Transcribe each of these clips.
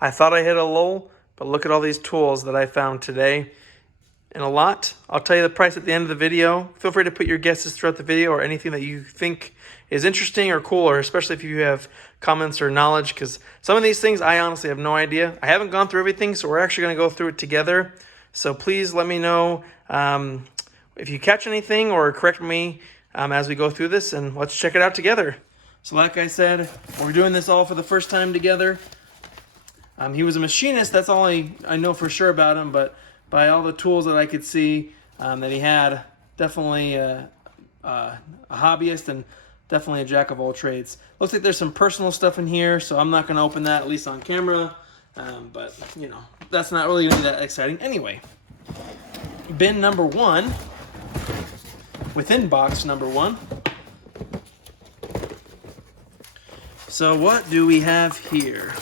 I thought I hit a lull, but look at all these tools that I found today. And a lot. I'll tell you the price at the end of the video. Feel free to put your guesses throughout the video or anything that you think is interesting or cool, or especially if you have comments or knowledge, because some of these things I honestly have no idea. I haven't gone through everything, so we're actually going to go through it together. So please let me know if you catch anything or correct me as we go through this, and let's check it out together. So like I said, we're doing this all for the first time together. He was a machinist, that's all I know for sure about him, but by all the tools that I could see that he had, definitely a hobbyist and definitely a jack of all trades. Looks like there's some personal stuff in here, so I'm not going to open that, at least on camera. But, you know, that's not really going to be that exciting. Anyway, bin number 1, within box number 1. So what do we have here?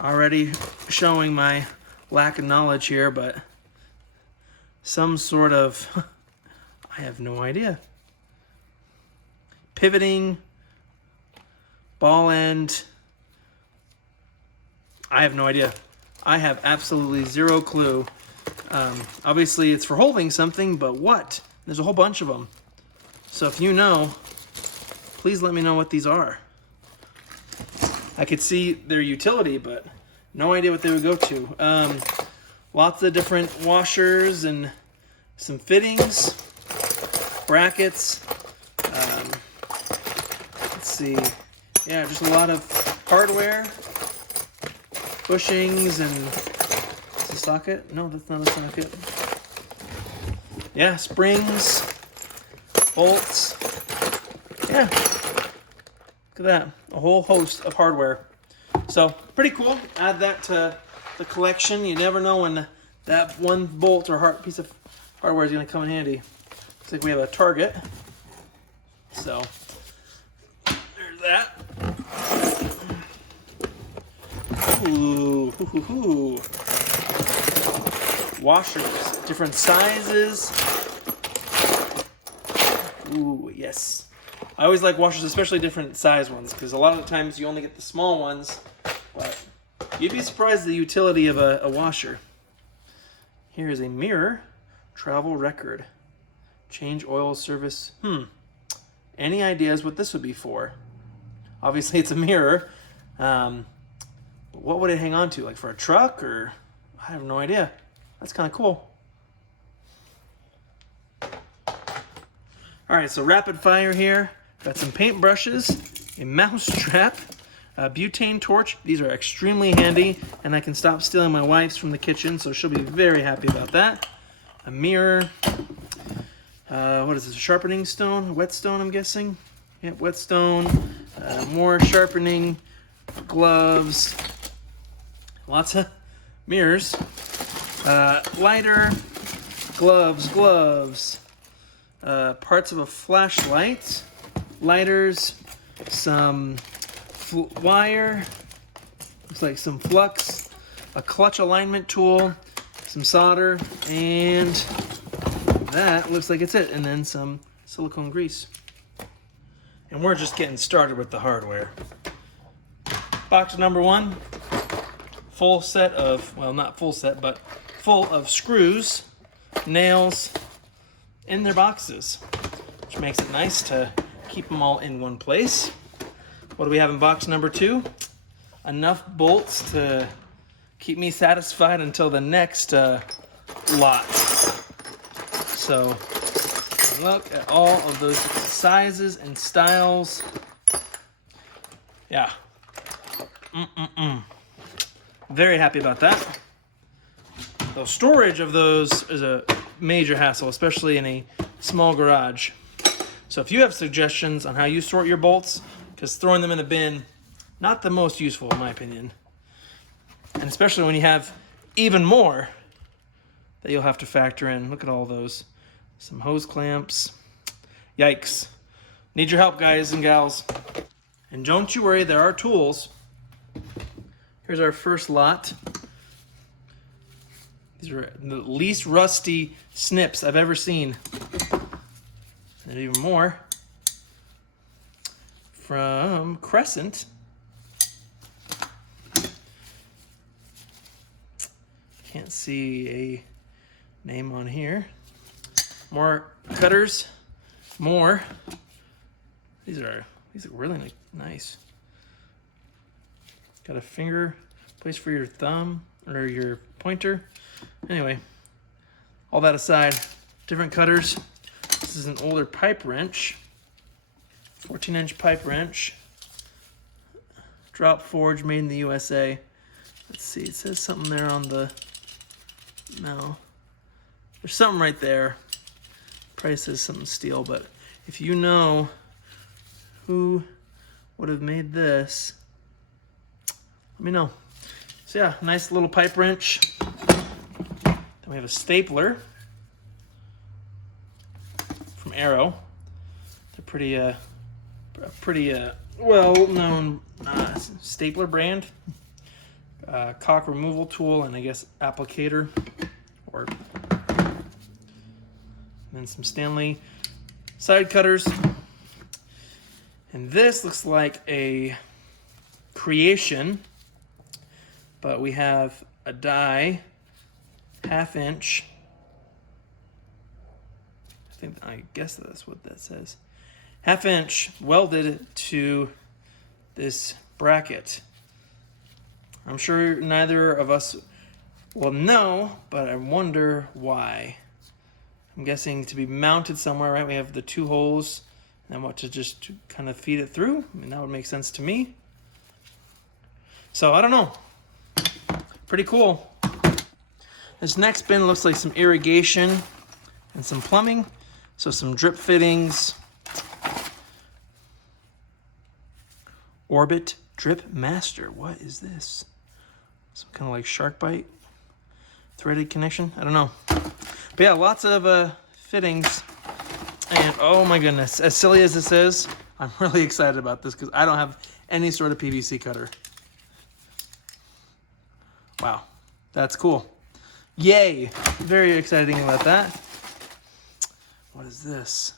Already showing my lack of knowledge here, but some sort of, I have no idea. Pivoting, ball end, I have no idea. I have absolutely zero clue. Obviously it's for holding something, but what? There's a whole bunch of them. So if you know, please let me know what these are. I could see their utility, but no idea what they would go to. Lots of different washers and some fittings, brackets. Let's see. Yeah, just a lot of hardware, bushings, and is a socket? No, that's not a socket. Yeah, springs, bolts. Yeah, look at that. A whole host of hardware. So, pretty cool. Add that to the collection. You never know when that one bolt or piece of hardware is going to come in handy. Looks like we have a target. So, there's that. Ooh, hoo, hoo, hoo. Washers, different sizes. Ooh, yes. I always like washers, especially different size ones, because a lot of the times you only get the small ones, but you'd be surprised at the utility of a washer. Here is a mirror, travel record, change oil service. Any ideas what this would be for? Obviously it's a mirror. What would it hang on to? Like for a truck, or I have no idea. That's kind of cool. All right, so rapid fire here. Got some paint brushes, a mouse trap, a butane torch. These are extremely handy, and I can stop stealing my wife's from the kitchen, so she'll be very happy about that. A mirror. What is this, a sharpening stone? Whetstone, I'm guessing. Yep, whetstone. More sharpening. Gloves. Lots of mirrors. Lighter. Gloves. Parts of a flashlight. Lighters. Some wire. Looks like some flux. A clutch alignment tool. Some solder. And that looks like it's it. And then some silicone grease. And we're just getting started with the hardware. Box number 1. Full set of, well, not full set, but full of screws, nails in their boxes, which makes it nice to keep them all in one place. What do we have in box number 2? Enough bolts to keep me satisfied until the next lot. So look at all of those sizes and styles. Yeah. Very happy about that. The storage of those is a major hassle, especially in a small garage. So if you have suggestions on how you sort your bolts, because throwing them in a bin, not the most useful in my opinion. And especially when you have even more that you'll have to factor in. Look at all those. Some hose clamps. Yikes. Need your help, guys and gals. And don't you worry, there are tools. Here's our first lot. These are the least rusty snips I've ever seen. And even more from Crescent. can't see a name on here. More cutters, more. These are really nice. Got a finger place for your thumb or your pointer. Anyway, all that aside, different cutters. This is an older pipe wrench, 14-inch pipe wrench. Drop forge, made in the USA. Let's see, it says something there on the, no. There's something right there. Probably says something steel, but if you know who would have made this, let me know. So yeah, nice little pipe wrench. Then we have a stapler from Arrow. They're pretty well-known stapler brand. Caulk removal tool and I guess applicator, or and then some Stanley side cutters. And this looks like a creation, but we have a die, 1/2 inch. I guess that's what that says. 1/2 inch welded to this bracket. I'm sure neither of us will know, but I wonder why. I'm guessing to be mounted somewhere, right? We have the 2 holes, and what, to just kind of feed it through? I mean, that would make sense to me. So I don't know. Pretty cool. This next bin looks like some irrigation and some plumbing. So some drip fittings. Orbit Drip Master. What is this? Some kind of like shark bite threaded connection. I don't know. But yeah, lots of fittings. And oh my goodness, as silly as this is, I'm really excited about this because I don't have any sort of PVC cutter. Wow, that's cool. Yay, very exciting about that. What is this?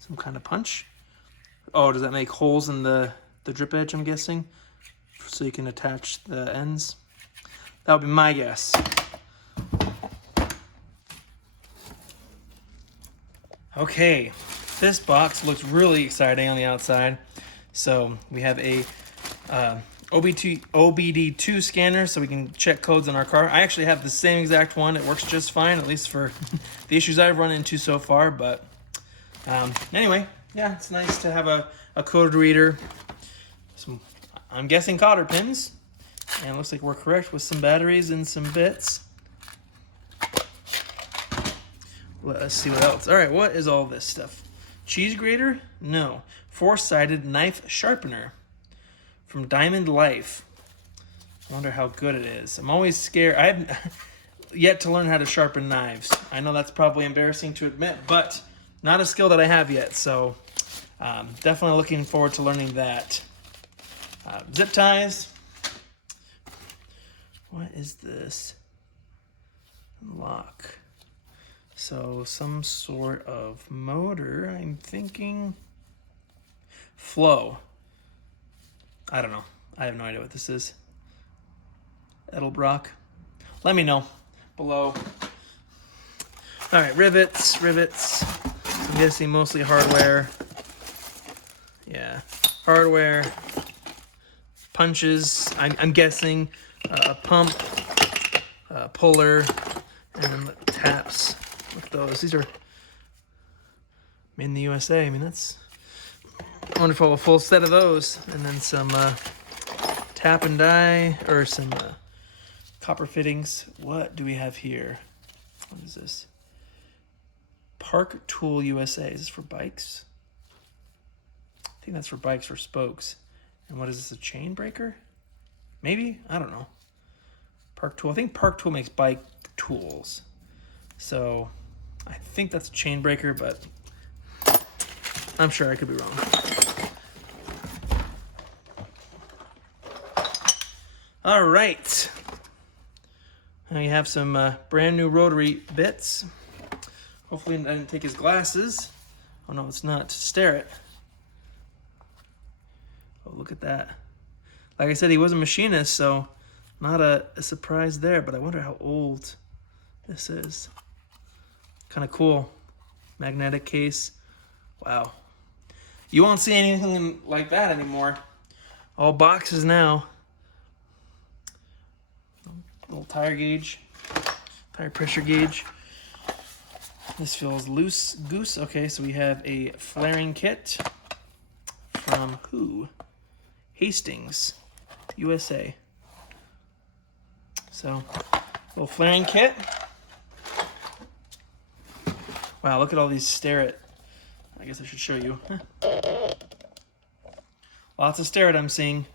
Some kind of punch? Oh, does that make holes in the drip edge, I'm guessing? So you can attach the ends? That would be my guess. Okay, this box looks really exciting on the outside. So we have a OBD2 scanner so we can check codes on our car. I actually have the same exact one. It works just fine, at least for the issues I've run into so far. But anyway, yeah, it's nice to have a code reader. Some, I'm guessing cotter pins. And it looks like we're correct with some batteries and some bits. Let's see what else. All right, what is all this stuff? Cheese grater? No. 4-sided knife sharpener from Diamond Life. I wonder how good it is. I'm always scared. I haven't yet to learn how to sharpen knives. I know that's probably embarrassing to admit, but not a skill that I have yet. So definitely looking forward to learning that. Zip ties. What is this? Lock. So some sort of motor, I'm thinking. Flow. I don't know. I have no idea what this is. Edelbrock. Let me know below. All right, rivets. I'm guessing mostly hardware. Yeah, hardware. Punches. I'm guessing a pump, a puller, and then the taps. Look at those. These are made in the USA. I mean, that's wonderful. A full set of those, and then some tap and die, or some copper fittings. What do we have here? What is this? Park Tool USA. Is this for bikes? I think that's for bikes or spokes. And what is this, a chain breaker? Maybe? I don't know. Park Tool. I think Park Tool makes bike tools. So I think that's a chain breaker, but I'm sure I could be wrong. All right. Now you have some brand new rotary bits. Hopefully I didn't take his glasses. Oh no, it's not. Stare it. Oh, look at that. Like I said, he was a machinist, so Not a surprise there, but I wonder how old this is. Kind of cool. Magnetic case. Wow. You won't see anything like that anymore. All boxes now. Little tire gauge. Tire pressure gauge. This feels loose goose. Okay, so we have a flaring kit from who? Hastings, USA. So, little flaring kit. Wow, look at all these Starrett. I guess I should show you. Lots of Starrett I'm seeing.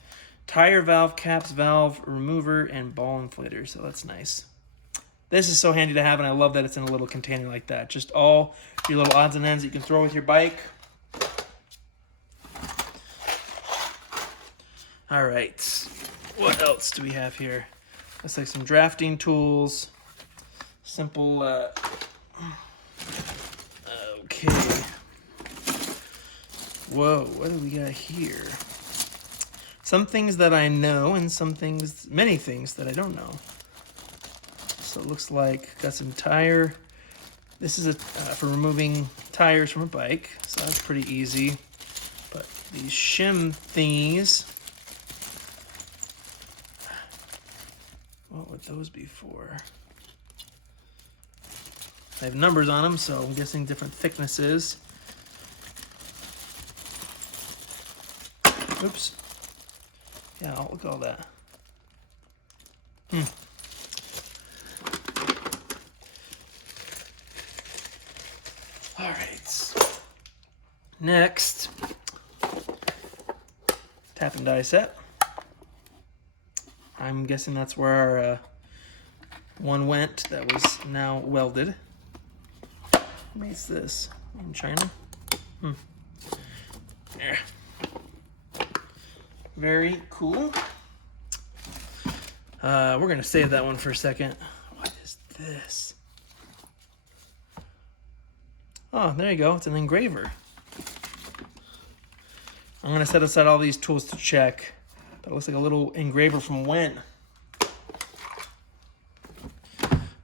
Tire valve, caps, valve remover, and ball inflator. So that's nice. This is so handy to have, and I love that it's in a little container like that. Just all your little odds and ends that you can throw with your bike. All right. What else do we have here? Looks like some drafting tools. Simple. Okay. Whoa, what do we got here? Some things that I know, and some things, many things that I don't know. So it looks like got some tire. This is for removing tires from a bike, so that's pretty easy. But these shim thingies, what would those be for? I have numbers on them, so I'm guessing different thicknesses. Oops. Yeah, look at all that. All right. Next, tap and die set. I'm guessing that's where our one went that was now welded. What makes this? In China? There. Very cool. We're going to save that one for a second. What is this? Oh, there you go. It's an engraver. I'm going to set aside all these tools to check. But it looks like a little engraver from when?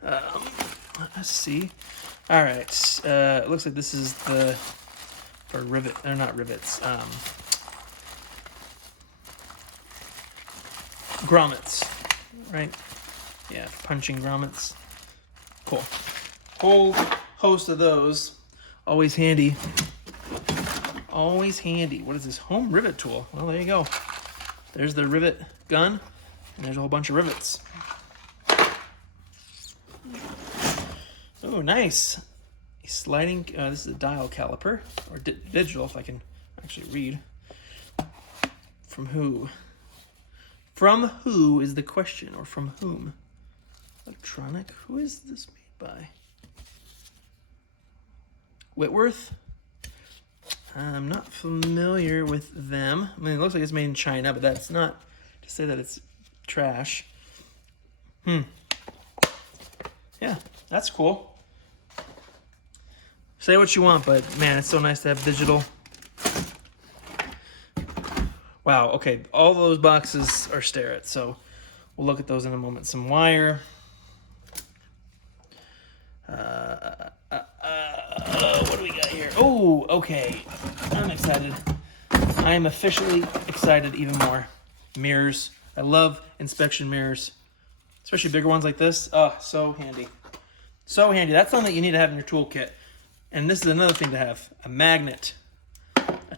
Let's see. All right. It looks like this is the for rivet. They're not rivets. Grommets, right? Yeah, punching grommets. Cool. Whole host of those. Always handy. Always handy. What is this? Home rivet tool. Well, there you go. There's the rivet gun, and there's a whole bunch of rivets. Oh, nice. A sliding, this is a dial caliper, or digital, if I can actually read. From who? From who is the question, or from whom? Electronic? Who is this made by? Whitworth? I'm not familiar with them. I mean, it looks like it's made in China, but that's not to say that it's trash. Yeah, that's cool. Say what you want, but man, it's so nice to have digital. Wow, okay, all those boxes are Starrett, so we'll look at those in a moment. Some wire. What do we got here? Oh, okay, I'm excited. I am officially excited even more. Mirrors. I love inspection mirrors, especially bigger ones like this. Oh, so handy. So handy. That's something that you need to have in your toolkit. And this is another thing to have, a magnet, a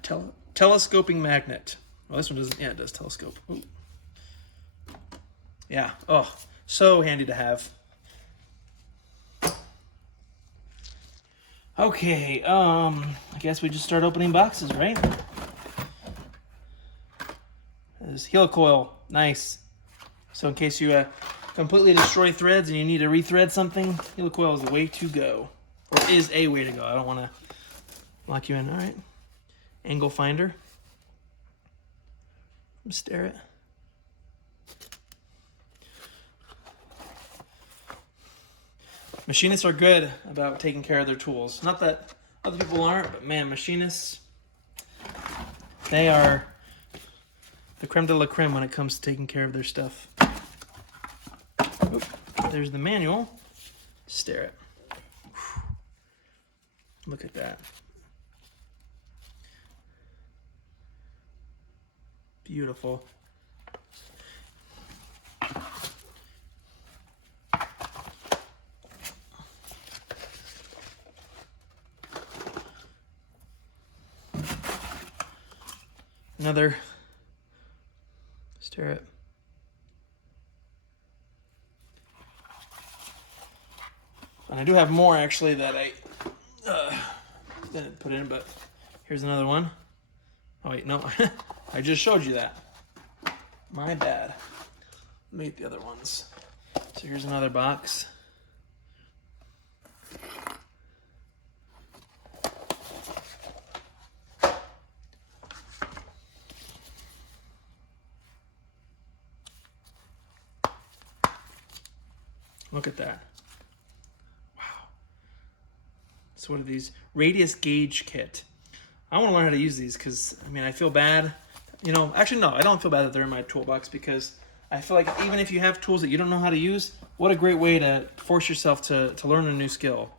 telescoping magnet. Well, this one doesn't, yeah, it does telescope. Ooh. Yeah, oh, so handy to have. Okay, I guess we just start opening boxes, right? There's helicoil, nice. So in case you completely destroy threads and you need to rethread something, helicoil is the way to go. Or is a way to go. I don't want to lock you in. All right. Angle finder. Stare it. Machinists are good about taking care of their tools. Not that other people aren't, but man, machinists, they are the creme de la creme when it comes to taking care of their stuff. there's the manual. Stare it. Look at that. Beautiful. Another. Stare it. And I do have more actually that I didn't put in, but here's another one. Oh wait, no, I just showed you that. My bad. Let me get the other ones. So here's another box. Look at that. Wow. So what are these? Radius gauge kit. I want to learn how to use these because, I mean, I feel bad. You know, actually, no, I don't feel bad that they're in my toolbox because I feel like even if you have tools that you don't know how to use, what a great way to force yourself to learn a new skill.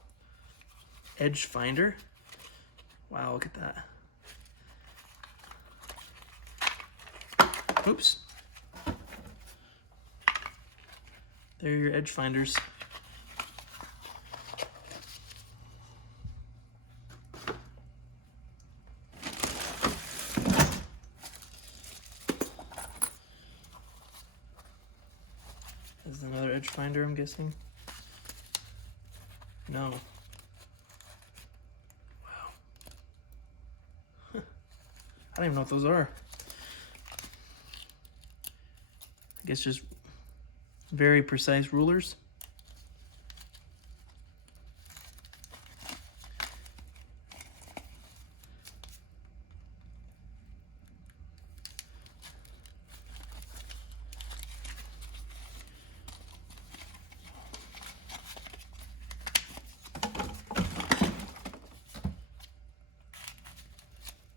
Edge finder. Wow, look at that. Oops. There are your edge finders. Is another edge finder, I'm guessing? No. Wow. I don't even know what those are. I guess just very precise rulers.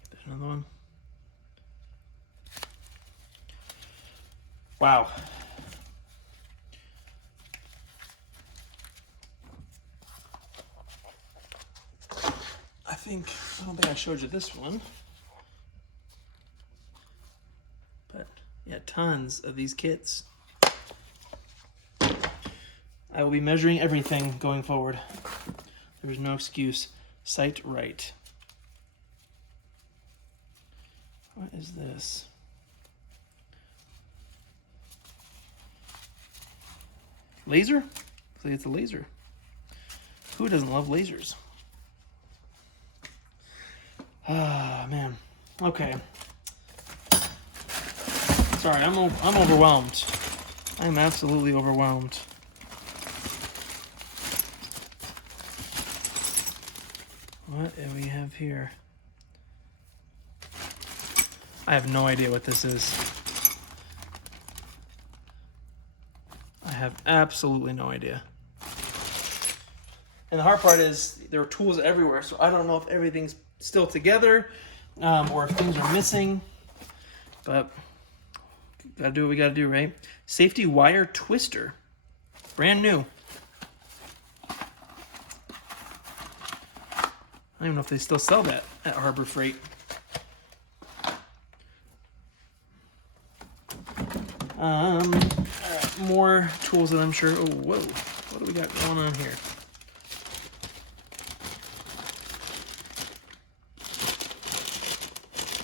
There's another one. Wow. I don't think I showed you this one, but yeah, tons of these kits. I will be measuring everything going forward. There's no excuse. Sight right. What is this? Laser? Looks like it's a laser. Who doesn't love lasers? Ah, man. Okay. Sorry, I'm overwhelmed. I'm absolutely overwhelmed. What do we have here? I have no idea what this is. I have absolutely no idea. And the hard part is there are tools everywhere, so I don't know if everything's still together or if things are missing. But gotta do what we gotta do, right? Safety wire twister. Brand new. I don't even know if they still sell that at Harbor Freight. More tools that I'm sure. Oh, whoa. What do we got going on here?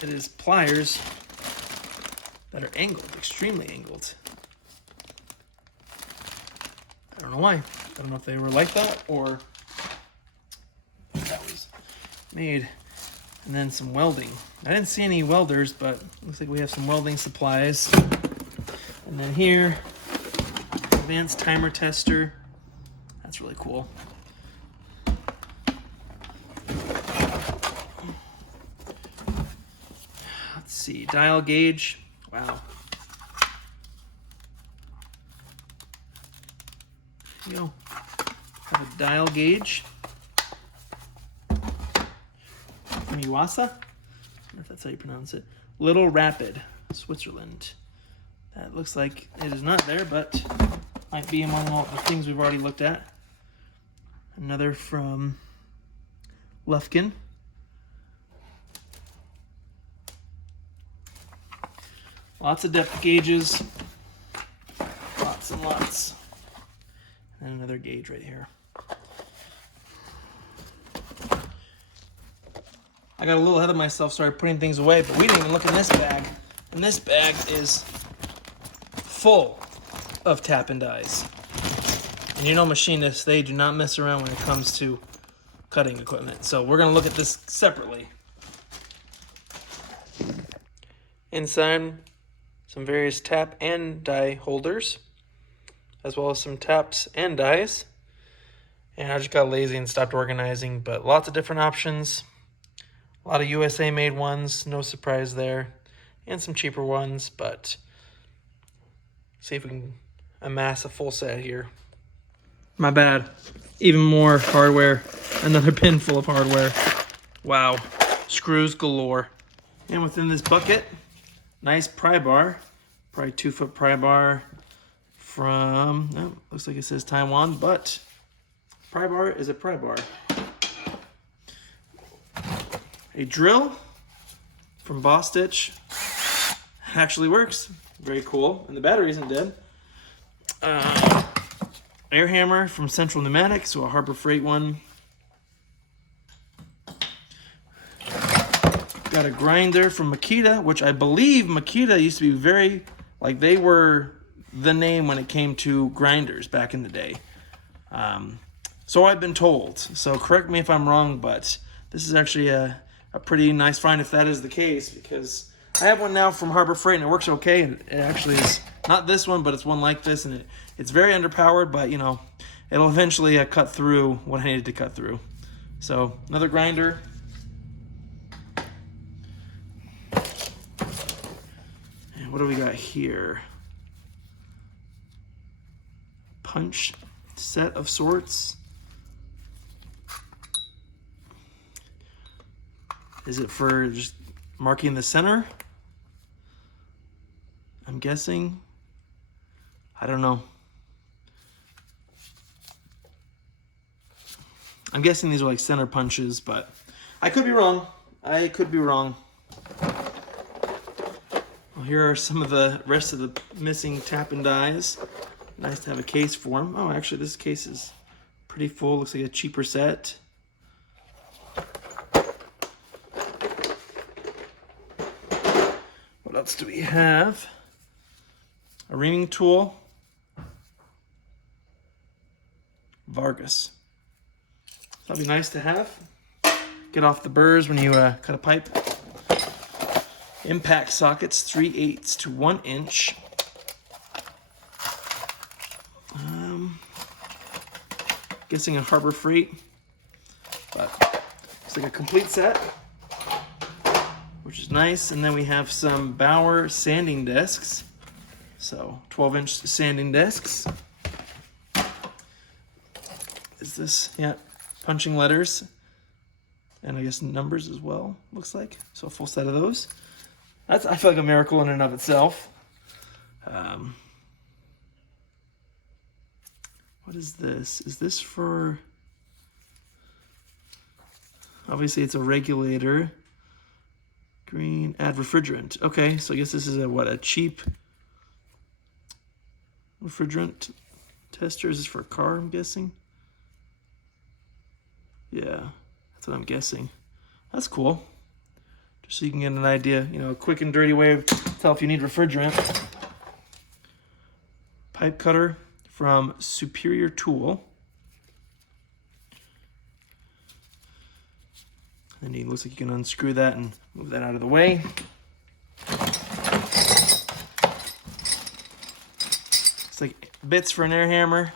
It is pliers that are angled, extremely angled. I don't know why. I don't know if they were like that or that was made. And then some welding. I didn't see any welders, but looks like we have some welding supplies. And then here, advanced timer tester. That's really cool. Let's see, dial gauge. Wow. There you go. Have a dial gauge. From Yuasa? I don't know if that's how you pronounce it. Little Rapid, Switzerland. That looks like it is not there, but Might be among all the things we've already looked at. Another from Lufkin. Lots of depth gauges. Lots and lots. And another gauge right here. I got a little ahead of myself, started putting things away, but we didn't even look in this bag. And this bag is full of tap and dies. And you know machinists, they do not mess around when it comes to cutting equipment. So we're going to look at this separately. Inside, some various tap and die holders, as well as some taps and dies. And I just got lazy and stopped organizing, but lots of different options. A lot of USA made ones, no surprise there. And some cheaper ones, but see if we can amass a full set here. My bad. Even more hardware. Another bin full of hardware. Wow. Screws galore. And within this bucket, nice pry bar. Probably 2-foot pry bar from, oh, looks like it says Taiwan, but pry bar is a pry bar. A drill from Boss Stitch. Actually works. Very cool. And the battery isn't dead. Air hammer from Central Pneumatic, so a Harbor Freight one. Got a grinder from Makita, which I believe Makita used to be very, like they were the name when it came to grinders back in the day. So I've been told. So correct me if I'm wrong, but this is actually a pretty nice find if that is the case, because I have one now from Harbor Freight and it works okay. And it actually is not this one, but it's one like this, and it's very underpowered, but you know, it'll eventually cut through what I needed to cut through. So another grinder. And what do we got here? Punch set of sorts. Is it for just marking the center? I'm guessing. I don't know. I'm guessing these are like center punches, but I could be wrong. I could be wrong. Well, here are some of the rest of the missing tap and dies. Nice to have a case for them. Oh, actually, this case is pretty full. Looks like a cheaper set. What else do we have? A reaming tool. Vargas. That'd be nice to have. Get off the burrs when you cut a pipe. Impact sockets, 3/8 to 1 inch. Guessing a Harbor Freight, but it's like a complete set, which is nice. And then we have some Bauer sanding discs, so 12-inch sanding discs. Is this, yeah, punching letters, and I guess numbers as well, looks like. So a full set of those. That's, I feel like, a miracle in and of itself. What is this? Is this for... Obviously, it's a regulator. Green, add refrigerant. Okay, so I guess this is a cheap refrigerant tester. Is this for a car, I'm guessing? Yeah, that's what I'm guessing. That's cool. Just so you can get an idea, you know, a quick and dirty way of tell if you need refrigerant. Pipe cutter from Superior Tool. And it looks like you can unscrew that and move that out of the way. It's like bits for an air hammer.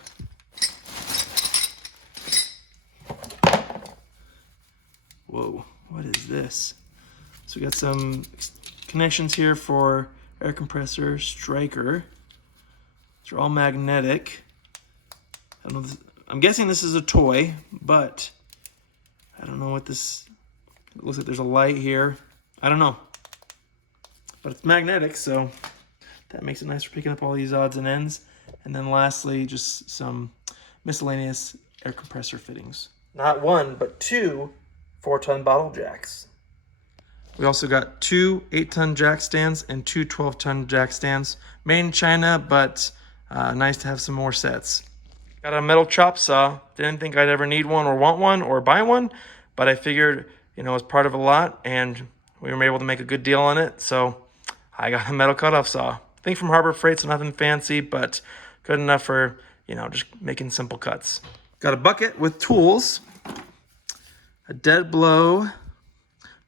Whoa, what is this? So we got some connections here for air compressor, striker. These are all magnetic. I don't know. I'm guessing this is a toy, but I don't know what this. It looks like there's a light here. I don't know, but it's magnetic, so That makes it nice for picking up all these odds and ends. And then lastly, just some miscellaneous air compressor fittings. Not one, but two 4-ton bottle jacks. We also got two 8-ton jack stands and two 12-ton jack stands. Made in China, but nice to have some more sets. Got a metal chop saw. Didn't think I'd ever need one or want one or buy one, but I figured, you know, it was part of a lot, and we were able to make a good deal on it, so I got a metal cutoff saw. Thing from Harbor Freight, so nothing fancy, but good enough for, you know, just making simple cuts. Got a bucket with tools, a dead blow,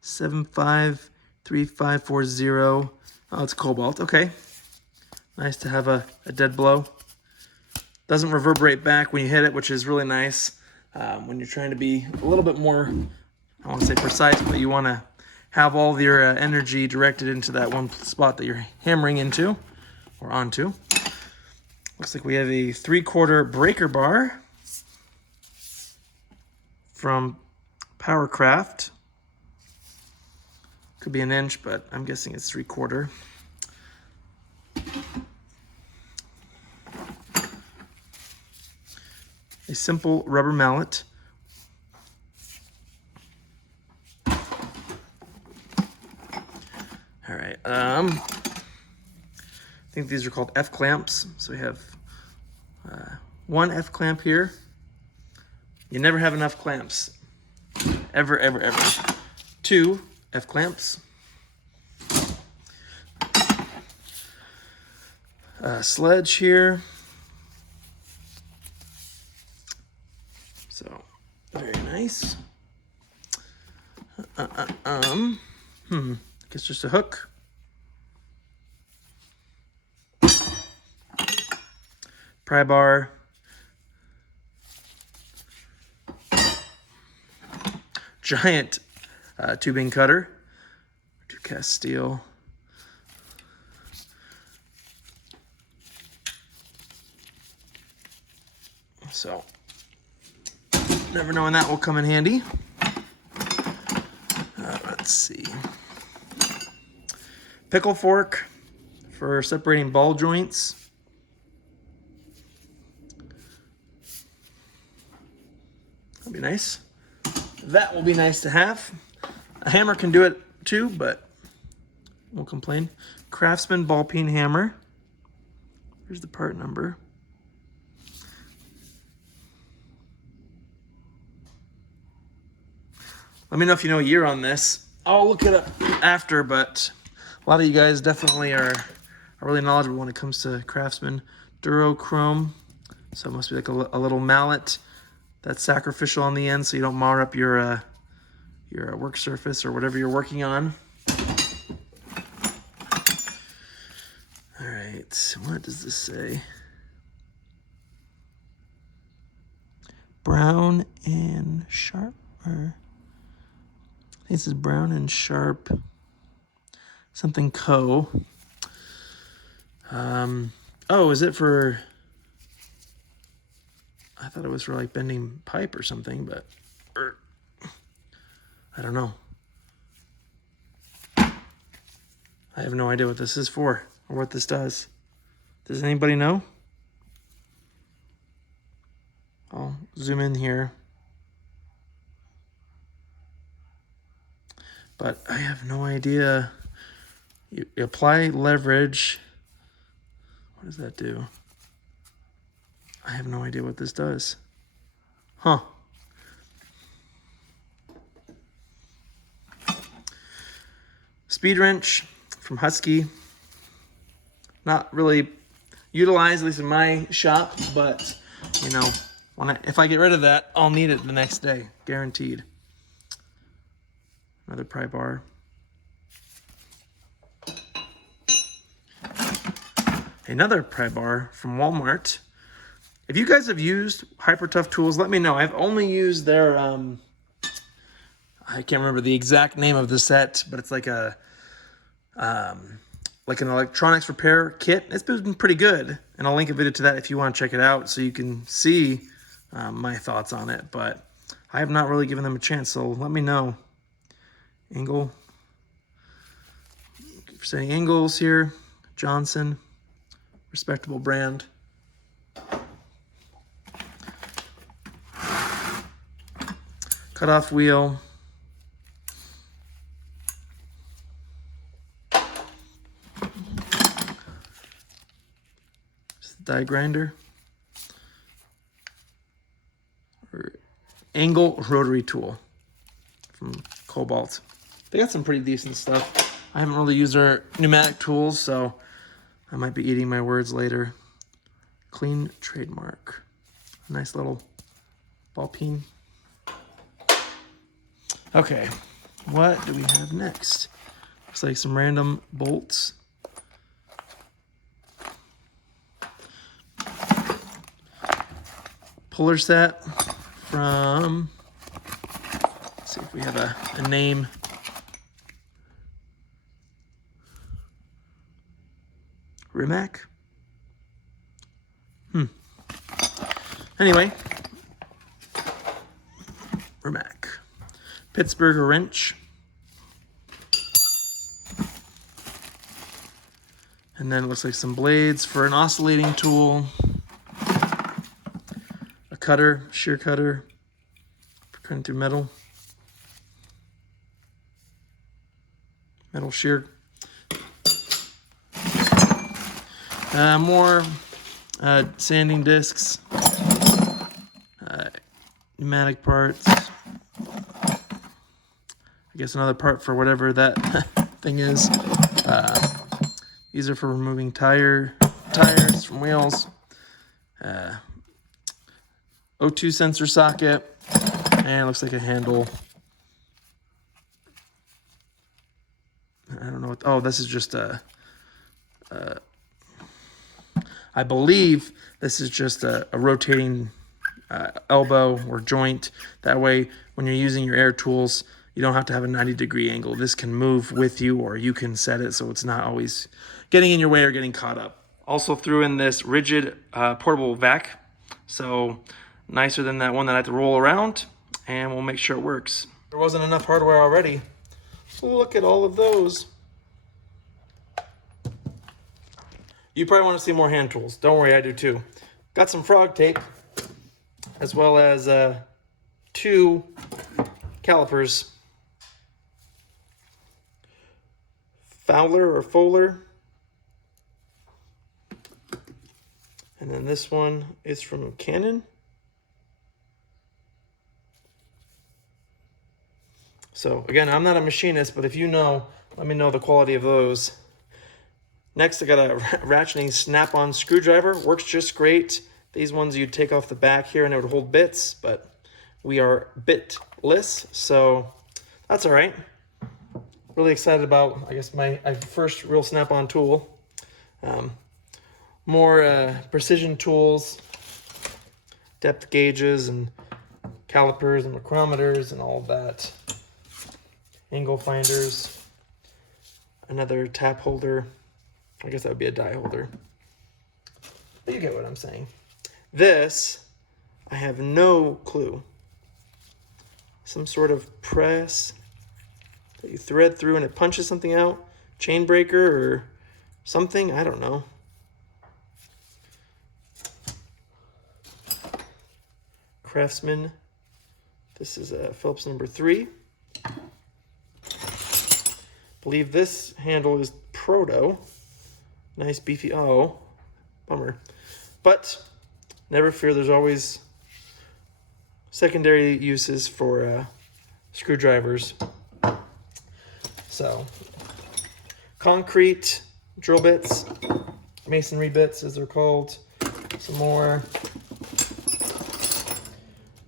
753540. Oh, it's cobalt. Okay. Nice to have a dead blow. Doesn't reverberate back when you hit it, which is really nice. When you're trying to be a little bit more, I won't say precise, but you want to have all of your energy directed into that one spot that you're hammering into or onto. Looks like we have a 3/4 breaker bar from Powercraft. Could be an inch, but I'm guessing it's 3/4. A simple rubber mallet. All right. I think these are called F clamps. So we have one F clamp here. You never have enough clamps. Ever, ever, ever. Two F clamps. Sledge here. So, very nice. Guess just a hook. Pry bar. Giant tubing cutter. To cast steel. So, never know when that will come in handy. Let's see. Pickle fork for separating ball joints. That'd be nice. That will be nice to have. A hammer can do it too, but won't complain. Craftsman ball peen hammer. Here's the part number. Let me know if you know a year on this. I'll look it up after, but a lot of you guys definitely are really knowledgeable when it comes to Craftsman. Durochrome, so it must be like a little mallet that's sacrificial on the end so you don't mar up your work surface or whatever you're working on. All right, what does this say? Brown and sharp, or this is brown and sharp, something co. Oh, is it for, I thought it was for like bending pipe or something, but I don't know. I have no idea what this is for or what this does. Does anybody know? I'll zoom in here. But I have no idea. You apply leverage. What does that do? I have no idea what this does. Huh. Speed wrench from Husky. Not really utilized, at least in my shop, but you know, if I get rid of that, I'll need it the next day, guaranteed. Another pry bar. Another pry bar from Walmart. If you guys have used Hyper Tough tools, let me know. I've only used their, I can't remember the exact name of the set, but it's like a, like an electronics repair kit. It's been pretty good, and I'll link a video to that if you want to check it out so you can see my thoughts on it, but I have not really given them a chance, so let me know. Angle, for setting angles here, Johnson. respectable brand. Cut-off wheel. Just a die grinder. Or angle rotary tool from Cobalt. They got some pretty decent stuff. I haven't really used their pneumatic tools, so I might be eating my words later. Clean trademark. Nice little ball peen. Okay, what do we have next? Looks like some random bolts. Puller set from, let's see if we have a name. Rimac? Anyway, Rimac. Pittsburgh wrench. And then it looks like some blades for an oscillating tool. A cutter, shear cutter for cutting through metal. Metal shear. More sanding discs. Pneumatic parts. I guess another part for whatever that thing is. These are for removing tires from wheels. O2 sensor socket, and it looks like a handle. I don't know what. Oh, this is just I believe this is just a rotating elbow or joint. That way, when you're using your air tools, you don't have to have a 90-degree angle. This can move with you, or you can set it so it's not always getting in your way or getting caught up. Also threw in this rigid portable vac. So nicer than that one that I had to roll around, and we'll make sure it works. There wasn't enough hardware already. Look at all of those. You probably want to see more hand tools. Don't worry, I do too. Got some frog tape, as well as 2 calipers. Fowler or Fowler. And then this one is from Canon. So again, I'm not a machinist, but if you know, let me know the quality of those. Next, I got a ratcheting snap-on screwdriver. Works just great. These ones you'd take off the back here and it would hold bits, but we are bitless, so that's all right. Really excited about, I guess, my first real snap-on tool. More precision tools, depth gauges and calipers and micrometers and all of that. Angle finders, another tap holder. I guess that would be a die holder. But you get what I'm saying. This, I have no clue. Some sort of press that you thread through and it punches something out. Chain breaker or something, I don't know. Craftsman. This is a Phillips number 3. Believe this handle is Proto. Nice beefy, oh, bummer. But never fear, there's always secondary uses for screwdrivers. So, concrete drill bits, masonry bits as they're called. Some more.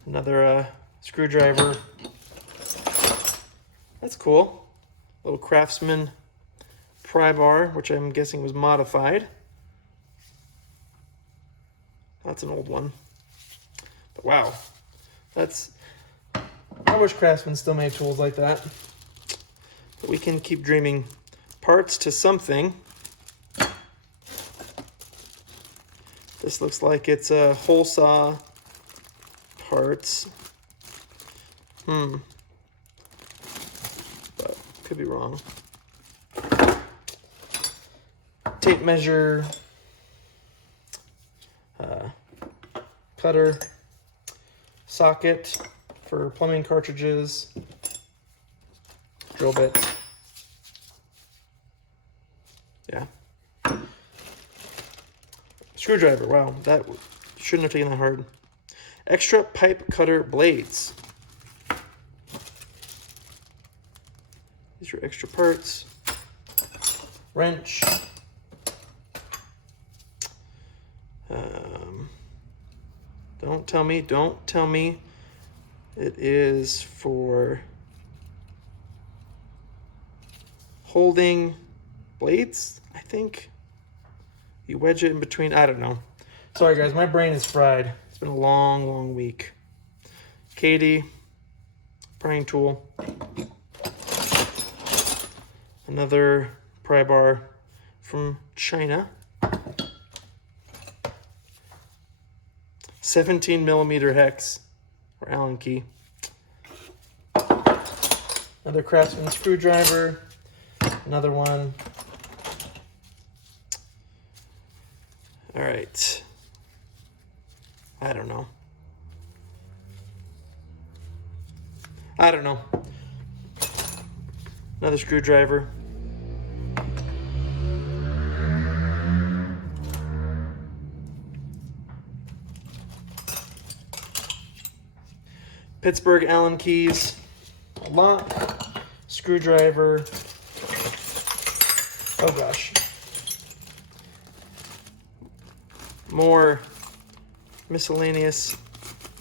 Another screwdriver. That's cool. Little Craftsman pry bar, which I'm guessing was modified. That's an old one. But wow, I wish Craftsman still made tools like that. But we can keep dreaming. Parts to something. This looks like it's a hole saw parts. But could be wrong. Tape measure. cutter, socket for plumbing cartridges, drill bit. Yeah. Screwdriver, wow, that shouldn't have taken that hard. Extra pipe cutter blades. These are extra parts. Wrench. Don't tell me it is for holding blades, I think. You wedge it in between, I don't know. Sorry guys, my brain is fried. It's been a long, long week. Katie, prying tool. Another pry bar from China. 17mm hex or Allen key. Another Craftsman screwdriver. Another one. All right. I don't know. Another screwdriver. Pittsburgh Allen keys, lock, screwdriver. Oh gosh. More miscellaneous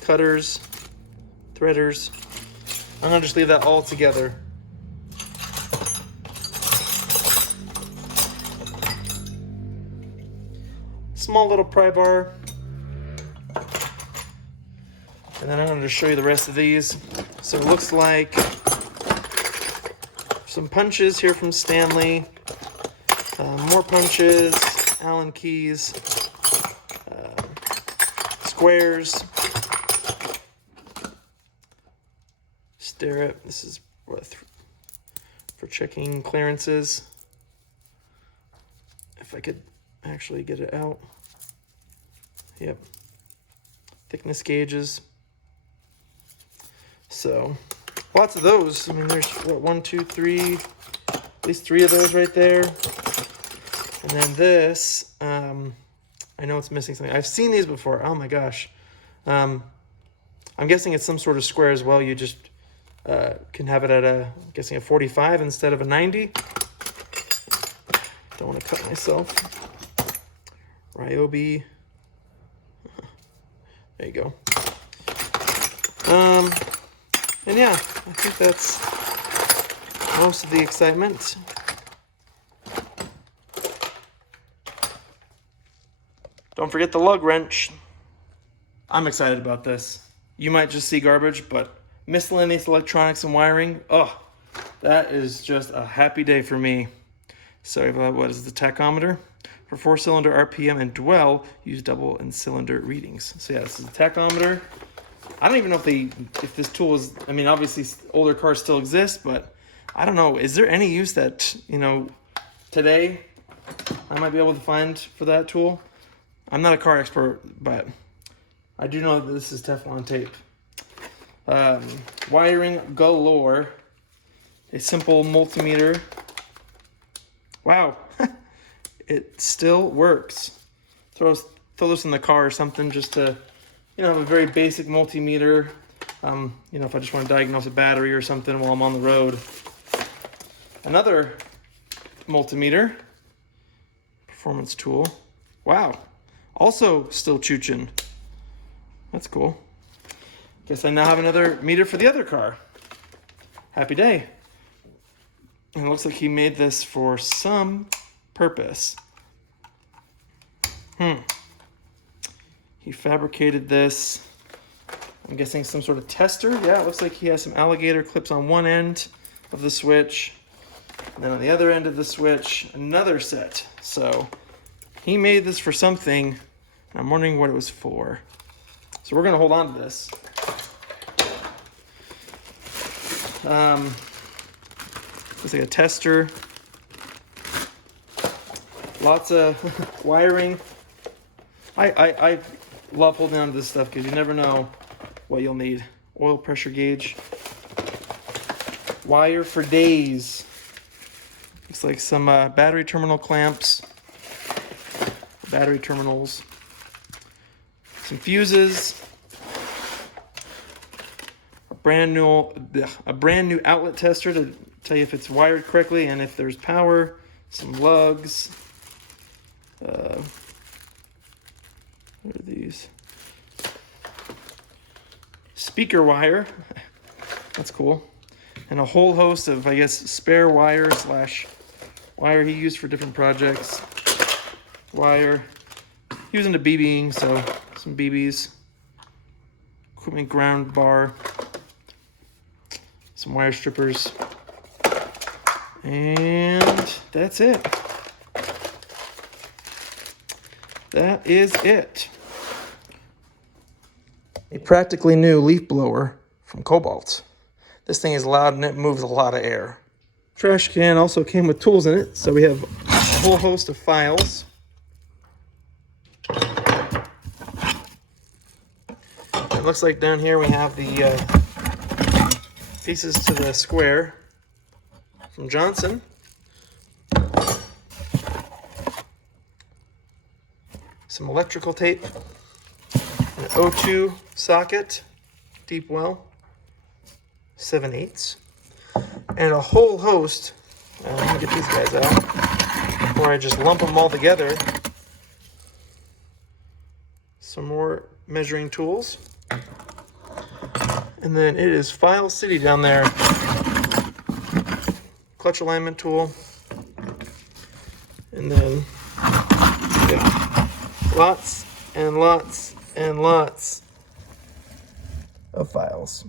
cutters, threaders. I'm gonna just leave that all together. Small little pry bar. And then I'm going to show you the rest of these. So it looks like some punches here from Stanley, more punches, Allen keys, squares, stirrup. This is what for checking clearances. If I could actually get it out. Yep. Thickness gauges. So, lots of those. I mean, there's what, 1, 2, 3, at least 3 of those right there. And then this, I know it's missing something. I've seen these before. Oh my gosh. I'm guessing it's some sort of square as well. You just can have it at I'm guessing a 45 instead of a 90. Don't want to cut myself. Ryobi. There you go. And yeah, I think that's most of the excitement. Don't forget the lug wrench. I'm excited about this. You might just see garbage, but miscellaneous electronics and wiring, oh, that is just a happy day for me. So what is the tachometer? For 4-cylinder RPM and dwell, use double and cylinder readings. So yeah, this is the tachometer. I don't even know if this tool is, I mean, obviously older cars still exist, but I don't know. Is there any use that, today I might be able to find for that tool? I'm not a car expert, but I do know that this is Teflon tape. Wiring galore. A simple multimeter. Wow. It still works. Throw this in the car or something just to, have a very basic multimeter. If I just want to diagnose a battery or something while I'm on the road. Another multimeter. Performance tool. Wow. Also still Chuchin. That's cool. Guess I now have another meter for the other car. Happy day. And it looks like he made this for some purpose. He fabricated this, I'm guessing some sort of tester. Yeah, it looks like he has some alligator clips on one end of the switch. And then on the other end of the switch, another set. So he made this for something, and I'm wondering what it was for. So we're gonna hold on to this. Looks like a tester. Lots of wiring. I love holding on to this stuff because you never know what you'll need. Oil pressure gauge. Wire for days. Looks like some battery terminal clamps. Battery terminals. Some fuses. A brand new outlet tester to tell you if it's wired correctly and if there's power. Some lugs. What are these? Speaker wire. That's cool. And a whole host of, I guess, spare wire / wire he used for different projects. Wire. Using the BBing, so some BBs. Equipment ground bar. Some wire strippers. And that's it. That is it. A practically new leaf blower from Cobalt. This thing is loud and it moves a lot of air. Trash can also came with tools in it, so we have a whole host of files. It looks like down here we have the pieces to the square from Johnson. Some electrical tape, an O2 socket, deep well, 7/8, and a whole host. Let me get these guys out before I just lump them all together. Some more measuring tools. And then it is File City down there. Clutch alignment tool. And then, yeah, lots and lots and lots of files.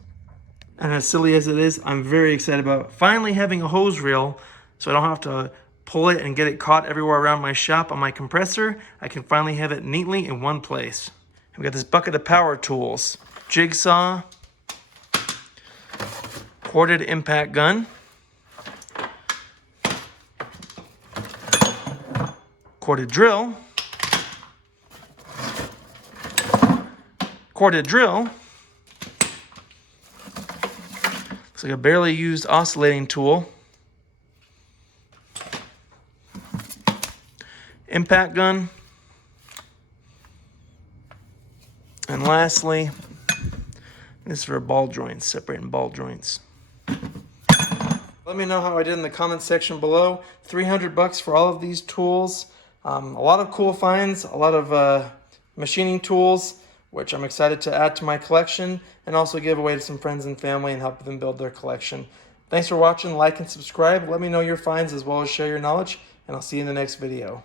And as silly as it is, I'm very excited about finally having a hose reel so I don't have to pull it and get it caught everywhere around my shop on my compressor. I can finally have it neatly in one place. And we got this bucket of power tools. Jigsaw, corded impact gun, corded drill, corded drill. Looks like a barely used oscillating tool. Impact gun. And lastly, this is for ball joints, separating ball joints. Let me know how I did in the comments section below. $300 for all of these tools. A lot of cool finds, a lot of machining tools, which I'm excited to add to my collection and also give away to some friends and family and help them build their collection. Thanks for watching. Like and subscribe. Let me know your finds as well as share your knowledge, and I'll see you in the next video.